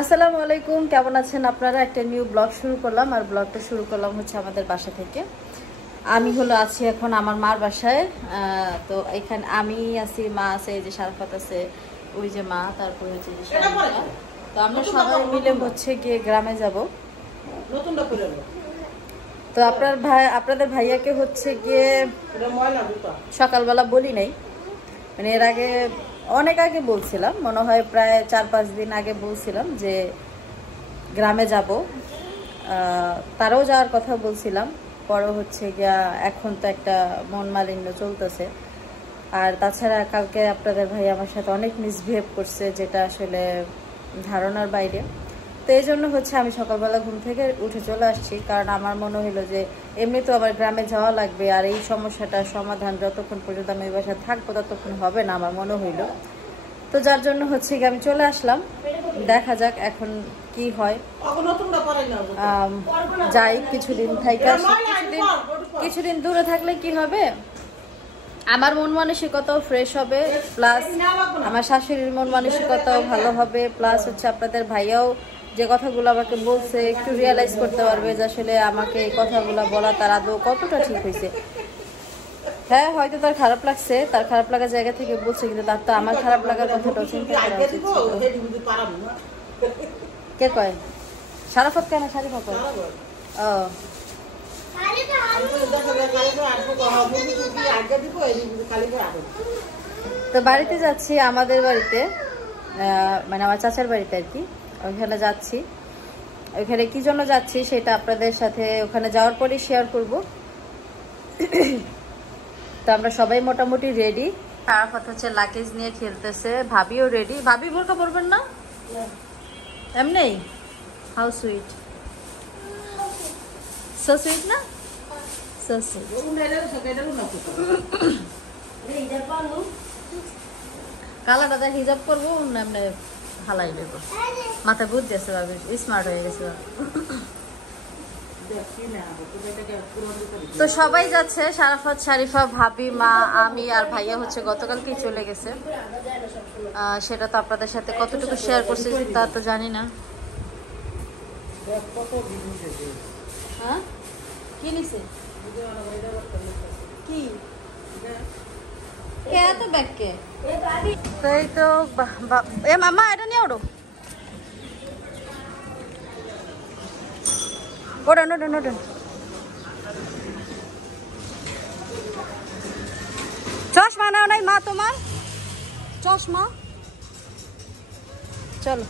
আসসালামু আলাইকুম, কেমন আছেন আপনারা? একটা নিউ ব্লগ শুরু করলাম, আর ব্লগটা শুরু করলাম হচ্ছে আমাদের বাসা থেকে। আমি আছি এখন আমার মার বাসায়। তো এখানে আমি আছি, মা আছে, এই যে শারাফাত আছে, ওই যে মা, তারপরে হচ্ছে যে শারাফা। তো আমরা সবাই মিলে হচ্ছে গিয়ে গ্রামে যাব। তো আপনাদের ভাইয়াকে হচ্ছে গিয়ে সকালবেলা বলি নাই, মানে এর আগে অনেক আগে বলছিলাম, মনে হয় প্রায় 4-5 দিন আগে বলছিলাম যে গ্রামে যাব। তারাও যাওয়ার কথা বলছিলাম, পরে হচ্ছে গিয়া এখন তো একটা মন মালিন্য চলতেছে। আর তাছাড়া কালকে আপনাদের ভাই আমার সাথে অনেক মিসবিহেভ করছে, যেটা আসলে ধারণার বাইরে। তো এই জন্য হচ্ছে আমি সকালবেলা ঘুম থেকে উঠে চলে আসছি, কারণ আমার মনে হলো যে এমনি তো আবার গ্রামে যাওয়া লাগবে, আর এই সমস্যাটার সমাধান যতক্ষণ পর্যন্ত আমি ওই বাসায় থাকবো ততক্ষণ হবে না আমার মনে হইলো। তো যার জন্য হচ্ছে কি আমি চলে আসলাম, দেখা যাক এখন কি হয়। যাই কিছুদিন থাইকা, কিছুদিন দূরে থাকলে কি হবে, আমার মন মানসিকতাও ফ্রেশ হবে, প্লাস আমার শাশুড়ির মন মানসিকতাও ভালো হবে, প্লাস হচ্ছে আপনাদের ভাইয়াও যে কথাগুলো আমাকে বলছে একটু রিয়েলাইজ করতে পারবে যে আসলে আমাকে এই কথাগুলো বলা তার আদৌ কতটা ঠিক হয়েছে। হ্যাঁ, হয়তো তার খারাপ লাগছে, তার খারাপ লাগার জায়গা থেকে বলছে, কিন্তু তার তো আমার খারাপ লাগার কথাটাও চিন্তা করা উচিত ছিল। কে কয়? শারাফত কেন? শারিফা কয়? ও, তো বাড়িতে যাচ্ছি, আমাদের বাড়িতে, মানে আমার চাচার বাড়িতে আর কি। ওইখানে যাচ্ছি, ওইখানে কি জন্য যাচ্ছি সেটা আপনাদের সাথে ওখানে যাওয়ার পরে শেয়ার করব। তো আমরা সবাই মোটামুটি রেডি। শারাফত হচ্ছে লাগেজ নিয়ে খেলতেছে, ভাবিও রেডি। ভাবি বোরকা পরবেন না? এমনি হাউ সুইট, সো সুইট না? So sweet. কালাটা হিজাব করবো না এমনি হালাই দেব, মাথায় বুদ্ধি আছে, ভাবি স্মার্ট হয়ে গেছে। তো সবাই যাচ্ছে, শারাফত, শারিফা, ভাবি, মা, আমি আর ভাইয়া হচ্ছে গতকালকেই চলে গেছে। সেটা তো আপনাদের সাথে কতটুকু শেয়ার করছে তা তো জানি না। হ্যাঁ, কি নিছে? কি এত ব্যাগ কে? তাই তো এ মামা, এটা নিয়ে ওঠো, ওঠেন ওঠেন ওঠেন। চশমা নাও নাই মা তোমার? চশমা, চলো।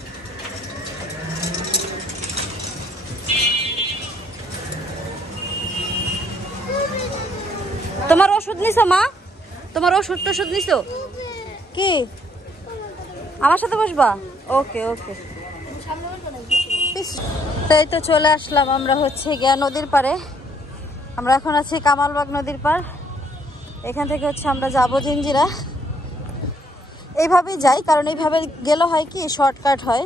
তোমার ওষুধ নিছো মা? তোমার ওষুধ টষুধ নিছো? কি আমার সাথে বসবা? ওকে ওকে। তাই তো চলে আসলাম আমরা হচ্ছে গিয়া নদীর পাড়ে। আমরা এখন আছি কামালবাগ নদীর পাড়। এখান থেকে হচ্ছে আমরা যাবো জিঞ্জিরা। এইভাবেই যাই, কারণ এইভাবে গেলে হয় কি শর্টকাট হয়,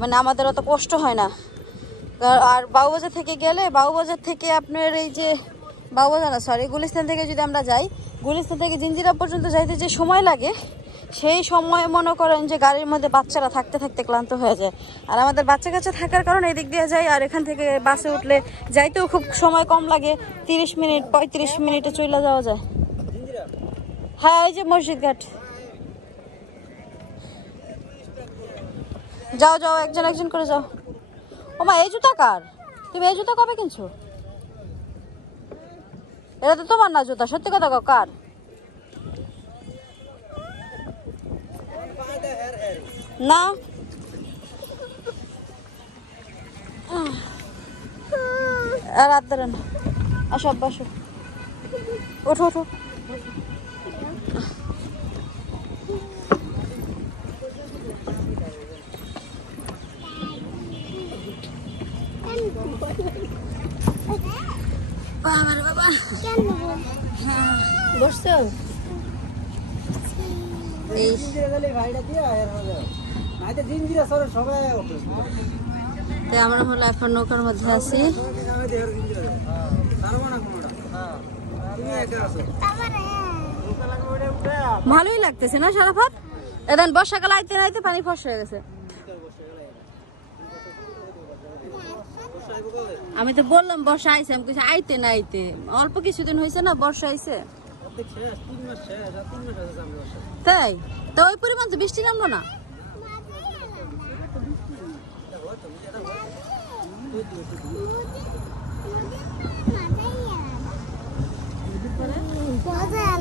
মানে আমাদের অত কষ্ট হয় না। আর বাউবাজার থেকে গেলে, বাউবাজার থেকে আপনার এই যে বাউবাজার না, সরি, গুলিস্তান থেকে যদি আমরা যাই, গুলিস্তান থেকে জিঞ্জিরা পর্যন্ত যাইতে যে সময় লাগে, সেই সময় মনে করেন যে গাড়ির মধ্যে বাচ্চারা থাকতে থাকতে ক্লান্ত হয়ে যায়। আর আমাদের বাচ্চা কাচ্চা থাকার কারণে এদিক দিয়ে যাই, আর এখান থেকে বাসে উঠলে যাইতেও খুব সময় কম লাগে, 30 মিনিট 35 মিনিটে চলে যাওয়া যায়। হ্যাঁ, ওই যে মসজিদ ঘাট। যাও যাও, একজন একজন করে যাও। ও মা, এই জুতা কার? তুমি এই জুতা কবে কিনছো? এটা তো তোমার না জুতা, সত্যি কথা কও, কার? না, রাত ধরেন। আসো আব্বা, আসো, ওঠো ওঠো। বাবা বসছো? আমরা হলো এখন নৌকার মধ্যে আছি। ভালোই লাগতেছে না শারাফত? এখন বর্ষাকাল আইতে আইতে পানি ফস হয়ে গেছে। আমি তো বললাম বর্ষা আইছে, আমি কিছু আইতে না আইতে অল্প কিছুদিন হয়েছে না বর্ষা আইছে, তাই তো ওই পরিমাণ তো বৃষ্টি নামলো না।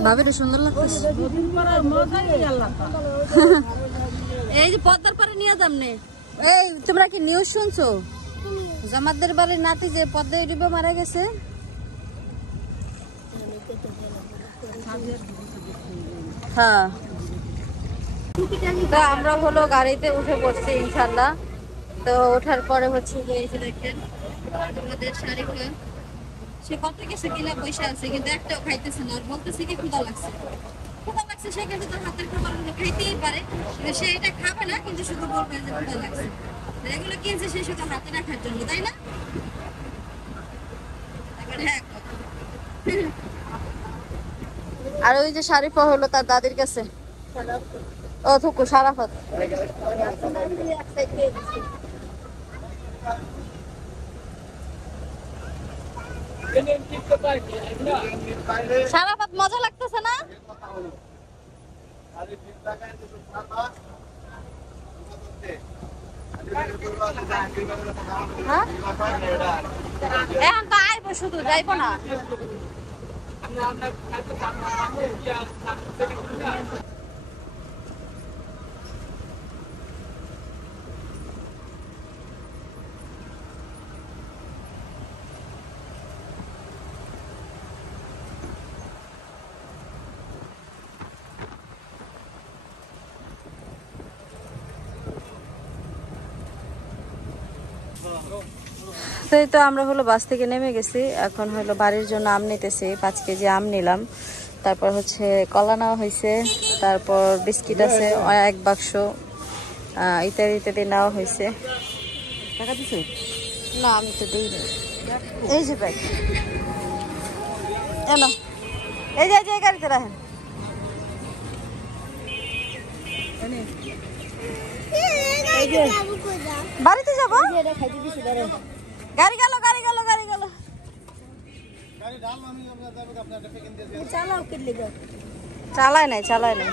ভাবিটা সুন্দর লাগতেছে। এই যে পদ্মার পারে নিয়ে যাম নে। এই তোমরা কি নিউজ শুনছো? জামাতদের বাড়ির নাতি যে পদ্মায় ডুবে মারা গেছে। হ্যাঁ, তো আমরা হলো গাড়িতে উঠে পড়ছি ইনশাল্লাহ। তো ওঠার পরে হচ্ছে যে এই যে দেখেন আমাদের শারিকা, সে কত কিছু কিনা পয়সা আছে কিন্তু একটাও খাইতেছে না, আর বলতেছে কি ক্ষুধা লাগছে। ক্ষুধা লাগছে সে কিন্তু তার হাতের খাবার খাইতেই পারে, কিন্তু সে এটা খাবে না, কিন্তু শুধু বলবে যে ক্ষুধা লাগছে। এগুলো কিনছে সে শুধু হাতে রাখার জন্য, তাই না? আর ওই যে শারিফা হলো তার দাদির কাছে, ও থুকু সারাফত। সারাফত মজা লাগতেছে না? হ্যাঁ, এখন তো আইবো, শুধু যাইবো না। তো এই তো আমরা হলো বাস থেকে নেমে গেছি, এখন হলো বাড়ির জন্য আম নিতেছি। 5 কেজি আম নিলাম, তারপর হচ্ছে কলা নেওয়া হয়েছে, তারপর বিস্কিট আছে 1 বাক্স, ইত্যাদি ইত্যাদি নেওয়া হয়েছে। টাকা দিছো না? আমি তো দিইনি। এই যে ব্যাগ এলো, এই যে গাড়িতে রাখেন। বাড়িতে যাবো, গাড়ি গেল গাড়ি গেল গাড়ি গেল। চালায় নাই চালায় নাই,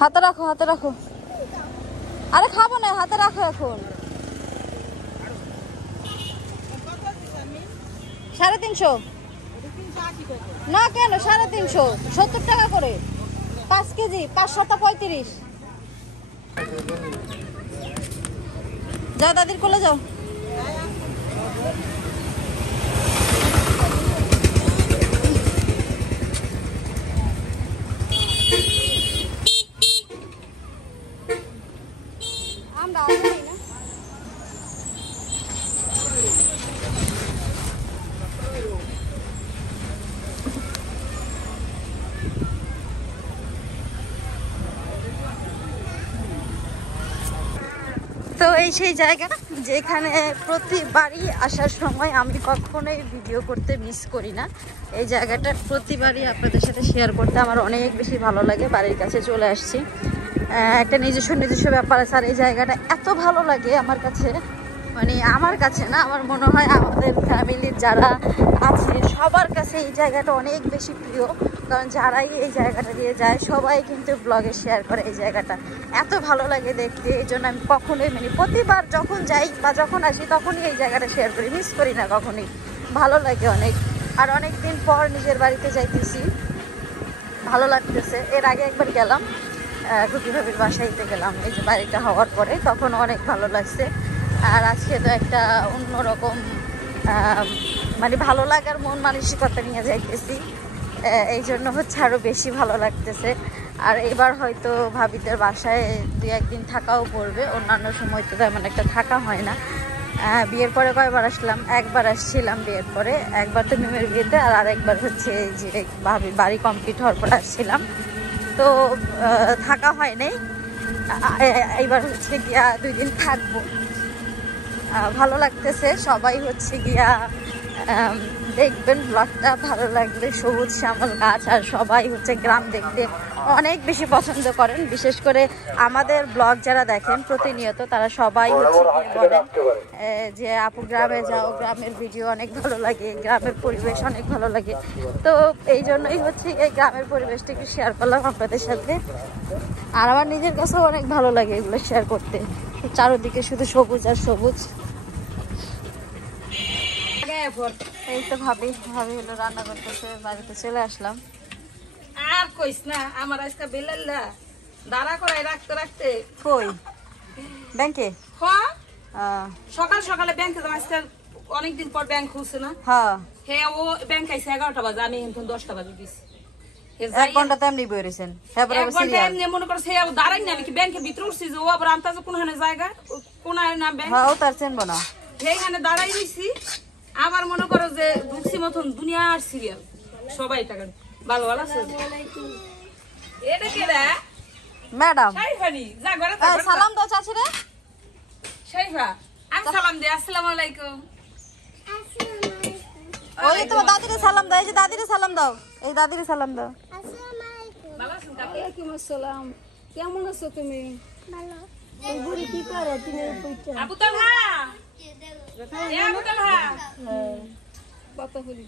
হাতে রাখো হাতে রাখো। আরে খাবো না, হাতে রাখো। এখন 350 না কেন 350, 70 টাকা করে 5 কেজি, 5 7 35। যাও দাদির কোলে যাও। আমরা না তো এই সেই জায়গা যেখানে প্রতিবারই আসার সময় আমি কখনোই ভিডিও করতে মিস করি না। এই জায়গাটা প্রতিবারই আপনাদের সাথে শেয়ার করতে আমার অনেক বেশি ভালো লাগে। বাড়ির কাছে চলে আসছি, একটা নিজস্ব ব্যাপার আছে। আর এই জায়গাটা এত ভালো লাগে আমার কাছে, মানে আমার কাছে না, আমার মনে হয় আমাদের ফ্যামিলির যারা আছে সবার কাছে এই জায়গাটা অনেক বেশি প্রিয়। কারণ যারাই এই জায়গাটা দিয়ে যায় সবাই কিন্তু ব্লগে শেয়ার করে এই জায়গাটা। এত ভালো লাগে দেখতে, এই জন্য আমি কখনোই মানে প্রতিবার যখন যাই বা যখন আসি তখনই এই জায়গাটা শেয়ার করি, মিস করি না কখনই। ভালো লাগে অনেক। আর অনেক দিন পর নিজের বাড়িতে যাইতেছি, ভালো লাগতেছে। এর আগে একবার গেলাম, কুকি ভাবির বাসাইতে গেলাম এই যে বাড়িটা হওয়ার পরে, তখন অনেক ভালো লাগছে। আর আজকে তো একটা অন্যরকম মানে ভালো লাগার মন মানসিকতা নিয়ে যাইতেছি, এই জন্য হচ্ছে আরও বেশি ভালো লাগতেছে। আর এবার হয়তো ভাবিদের বাসায় 2-1 দিন থাকাও পড়বে, অন্যান্য সময় তো তেমন একটা থাকা হয় না। বিয়ের পরে কয়বার আসলাম? একবার আসছিলাম বিয়ের পরে, একবার তো মিমের বিয়েতে, আর আরেকবার হচ্ছে যে ভাবির বাড়ি কমপ্লিট হওয়ার পর আসছিলাম। তো থাকা হয় নাই, এইবার হচ্ছে গিয়া 2 দিন থাকবো। ভালো লাগতেছে, সবাই হচ্ছে গিয়া দেখবেন ব্লগটা। ভালো লাগলে সবুজ শ্যামল গাছ, আর সবাই হচ্ছে গ্রাম দেখতে অনেক বেশি পছন্দ করেন। বিশেষ করে আমাদের ব্লগ যারা দেখেন প্রতিনিয়ত তারা সবাই হচ্ছে বলেন যে আপু গ্রামে যাও, গ্রামের ভিডিও অনেক ভালো লাগে, গ্রামের পরিবেশ অনেক ভালো লাগে। তো এই জন্যই হচ্ছে এই গ্রামের পরিবেশটা একটু শেয়ার করলাম আপনাদের সাথে। আর আমার নিজের কাছেও অনেক ভালো লাগে এগুলো শেয়ার করতে। চারদিকে শুধু সবুজ আর সবুজ। এই তো ভাবি হলো রান্না করতেছে, বাড়িতে চলে আসলাম। আর কইস না, আমার আজকে বেলাল্লা দাঁড়া করাই রাখতে রাখতে কই ব্যাংকে সকাল সকালে ব্যাংকে আজকে অনেকদিন পর ব্যাংক খুলছে না। হ্যাঁ ও ব্যাংক আইসে 11টা বাজে, আমি এখন 10টা বাজে গেছি। 1 ঘন্টা তেমনি বইরেছেন, মনে করছে দাঁড়াই না, আমি কি ব্যাংকের ভিতরে উঠছি যে ও আবার আন্তাজে কোনখানে জায়গা কোনায় না ব্যাংক, হ্যাঁ ও তার চেনবো না, সেইখানে দাঁড়াই রইছি। আবার মনে করো যে ঢুকছি মতন দুনিয়ার সিরিয়াল সবাই টাকা ভালো ভালো আছে। এটা কে রে ম্যাডাম? শাইফানি যা ঘরে সালাম দাও চাচি রে। শাইফা আমি সালাম দে, আসসালামু আলাইকুম। ওই তোমার দাদিরে সালাম দাও, এই যে দাদিরে সালাম দাও, এই দাদিরে সালাম দাও। আসসালামু আলাইকুম। ভালো আছেন কাকি? ওয়ালাইকুম আসসালাম। কেমন আছো তুমি? ভালো। এই বুড়ি কি করে তুমি কইতা? আবু তালহা এ আবু তালহা কত হলি?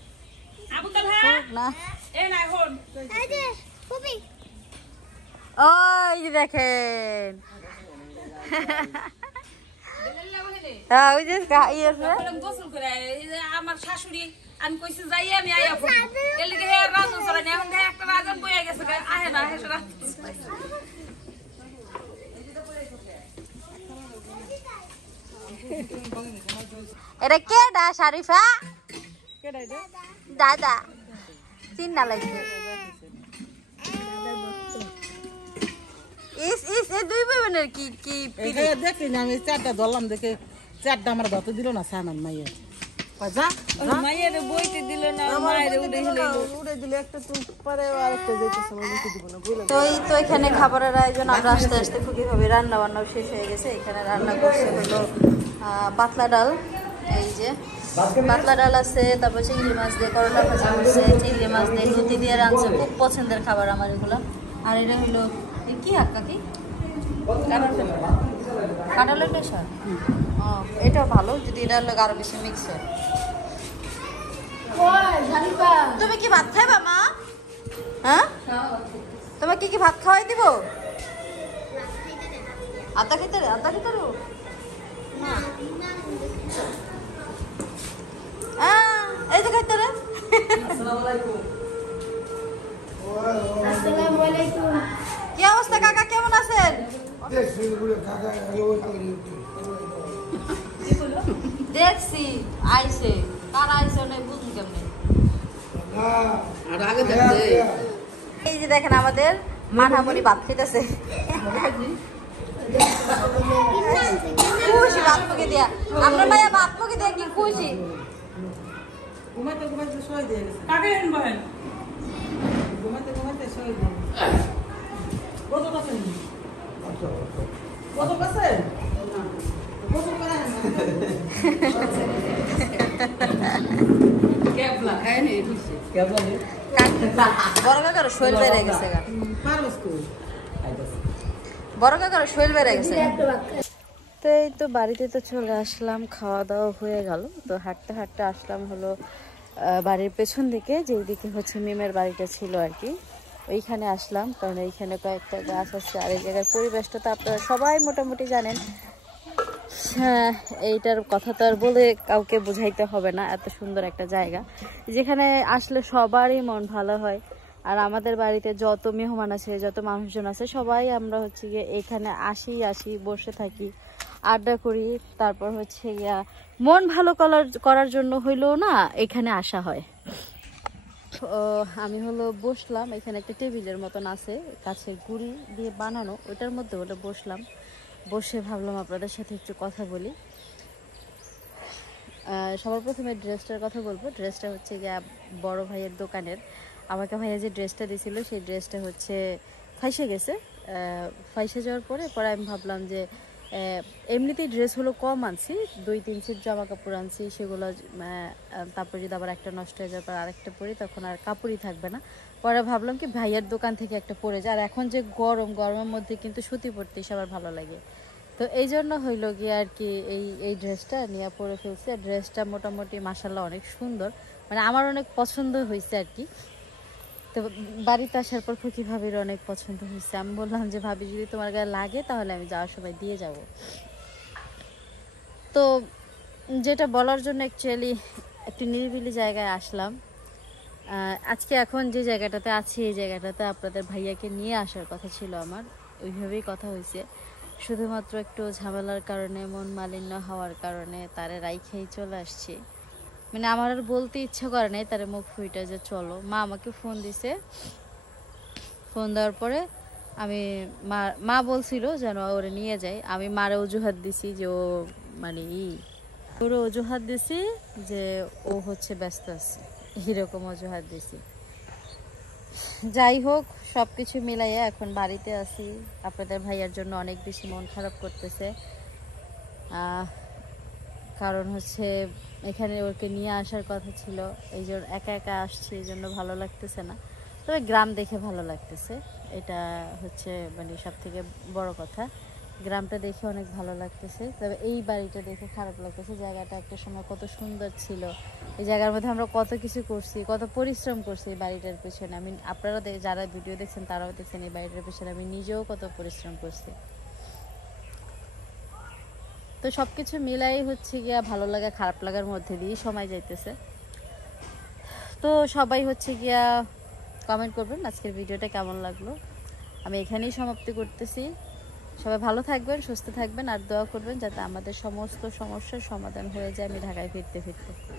আবু তালহা না এ না হন এই যে ফুপি। ওই যে দেখেন, বেলাল্লা বলে রে হ্যাঁ ওই যে ইয়ে বললাম গোসল করে এই যে আমার শাশুড়ি আমি কইছি যাই আমি আইয়া পড়ি এর লাগি হে রাজন চলে না, এখন একটা রাজন বইয়া গেছে আহে না হে রাজন। এটা কে ডা শারিফা? কেডা এটা? দাদা চিন না লাগছে। ইস ইস এই দুই বোনের কি কি দেখলি না, আমি 4টা ধরলাম দেখে 4টা আমার ধরতে দিল না সানান মাইয়া। মায়ের বইতে দিল না, মায়ের উড়ে হলো। উড়ে দিলে একটা তো পরে আরেকটা যাইতেছে, আমি লিখে দিব না বলে। তো এই তো এখানে খাবারের আয়োজন আমরা আস্তে আস্তে খুবই ভাবে রান্না বান্নাও শেষ হয়ে গেছে। এখানে রান্না করছে হলো পাতলা ডাল, এই যে পাতলা ডাল আছে, তারপর চিংড়ি মাছ দিয়ে করলা ভাজা করছে, চিংড়ি মাছ দিয়ে লতি দিয়ে রাঁধছে, খুব পছন্দের খাবার আমার এগুলো। আর এটা হলো কি হাক্কা কি কাঁঠালের টেশা, এটাও ভালো যদি এটা হলো আরো বেশি মিক্স হয়। তুমি কি ভাত খাইবা মা? হ্যাঁ তোমাকে কি ভাত খাওয়াই দিব? আদা খেতে রে, আদা খেতে রে এই যে খাইতে রে। আসসালামু আলাইকুম। কি অবস্থা কাকা, কেমন আছেন? দেখছি আইসে, কার আইসে না বুঝুন কেমনে। এই যে দেখেন আমাদের মাঠামণি ভাত খেতেছে, খুশি ভাত মুখে দিয়া। আপনার মাইয়া ভাত মুখে দিয়া কি খুশি? ঘুমাইতে ঘুমাইতে শোয় দিয়ে গেছে, কাকে হেন বহেন ঘুমাইতে ঘুমাইতে শোয় দিয়ে কত কাছে কত কাছে কত করে ক্যাবলা খায় নি কেবল বড় কাকার শৈল বেড়ে গেছে গা, পারবস কো বড় কাকার শৈল বেড়ে গেছে। তো এই তো বাড়িতে তো চলে আসলাম, খাওয়া দাওয়া হয়ে গেল। তো হাঁটতে হাঁটতে আসলাম হলো বাড়ির পেছন দিকে, যেই দিকে হচ্ছে মিমের বাড়িটা ছিল আর কি, ওইখানে আসলাম। কারণ এইখানে কয়েকটা গাছ আছে, আর এই জায়গার পরিবেশটা তো আপনারা সবাই মোটামুটি জানেন। হ্যাঁ এইটার কথা তো আর বলে কাউকে বোঝাইতে হবে না, এত সুন্দর একটা জায়গা যেখানে আসলে সবারই মন ভালো হয়। আর আমাদের বাড়িতে যত মেহমান আছে, যত মানুষজন আছে, সবাই আমরা হচ্ছে গিয়ে এখানে আসি বসে থাকি, আড্ডা করি। তারপর হচ্ছে গিয়া মন ভালো করার জন্য হইলেও না এখানে আসা হয়। আমি হলো বসলাম, এখানে একটা টেবিলের মতন আছে কাছের গুঁড়ি দিয়ে বানানো, ওইটার মধ্যে ওটা বসলাম, বসে ভাবলাম আপনাদের সাথে একটু কথা বলি। সবার প্রথমে ড্রেসটার কথা বলবো। ড্রেসটা হচ্ছে গিয়ে বড় ভাইয়ের দোকানের, আমাকে ভাইয়া যে ড্রেসটা দিয়েছিল সেই ড্রেসটা হচ্ছে ফাইসে গেছে। ফাইসে যাওয়ার পরে আমি ভাবলাম যে এমনিতেই ড্রেসগুলো কম আনছি, 2-3 সেট জামা কাপড় আনছি, সেগুলো তারপরে যদি আবার একটা নষ্ট হয়ে যাওয়ার পর আরেকটা পরি তখন আর কাপড়ই থাকবে না। পরে ভাবলাম কি ভাইয়ার দোকান থেকে একটা পরে যায়, আর এখন যে গরমের মধ্যে কিন্তু সুতি পরতে সবার ভালো লাগে, তো এই জন্য হইলো গিয়ে আর কি এই ড্রেসটা নিয়ে পরে ফেলছি। আর ড্রেসটা মোটামুটি মাশাআল্লাহ অনেক সুন্দর, মানে আমার অনেক পছন্দ হয়েছে আর কি। তো বাড়িতে আসার পর খুকি ভাবির অনেক পছন্দ হয়েছে। আমি বললাম যে ভাবি যদি তোমার গায়ে লাগে তাহলে আমি যাওয়ার সময় দিয়ে যাব। তো যেটা বলার জন্য অ্যাকচুয়ালি একটু নিরিবিলি জায়গায় আসলাম আজকে। এখন যে জায়গাটাতে আছি এই জায়গাটাতে আপনাদের ভাইয়াকে নিয়ে আসার কথা ছিল আমার, ওইভাবেই কথা হয়েছে। শুধুমাত্র একটু ঝামেলার কারণে, মন মালিন্য হওয়ার কারণে তারে রাইখেই চলে আসছি। মানে আমার আর বলতে ইচ্ছা করে নাই তারে মুখ ফুইটা যে চলো। মা আমাকে ফোন দিছে, ফোন দেওয়ার পরে আমি মা বলছিল যেন ওরে নিয়ে যায়। আমি মারে অজুহাত দিছি যে ও মানে ওরে অজুহাত দিছি যে ও হচ্ছে ব্যস্ত আছে, এরকম অজুহাত দিছি। যাই হোক, সব কিছু মিলাইয়া এখন বাড়িতে আছি। আপনাদের ভাইয়ার জন্য অনেক বেশি মন খারাপ করতেছে, কারণ হচ্ছে এখানে ওকে নিয়ে আসার কথা ছিল, এই জন্য একা একা আসছি, এই জন্য ভালো লাগতেছে না। তবে গ্রাম দেখে ভালো লাগতেছে, এটা হচ্ছে মানে সব থেকে বড় কথা। গ্রামটা দেখে অনেক ভালো লাগতেছে। তবে এই বাড়িটা দেখে খারাপ লাগতেছে। জায়গাটা একটা সময় কত সুন্দর ছিল, এই জায়গার মধ্যে আমরা কত কিছু করছি, কত পরিশ্রম করছি এই বাড়িটার পেছনে। আমি আপনারা যারা ভিডিও দেখছেন তারাও দেখছেন এই বাড়িটার পেছনে আমি নিজেও কত পরিশ্রম করছি। তো সবকিছু মিলাই হচ্ছে গিয়া ভালো লাগা খারাপ লাগার মধ্যে দিয়ে সময় যাইতেছে। তো সবাই হচ্ছে গিয়া কমেন্ট করবেন আজকের ভিডিওটা কেমন লাগলো। আমি এখানেই সমাপ্তি করতেছি। সবাই ভালো থাকবেন, সুস্থ থাকবেন, আর দোয়া করবেন যাতে আমাদের সমস্ত সমস্যার সমাধান হয়ে যায় আমি ঢাকায় ফিরতে ফিরতে।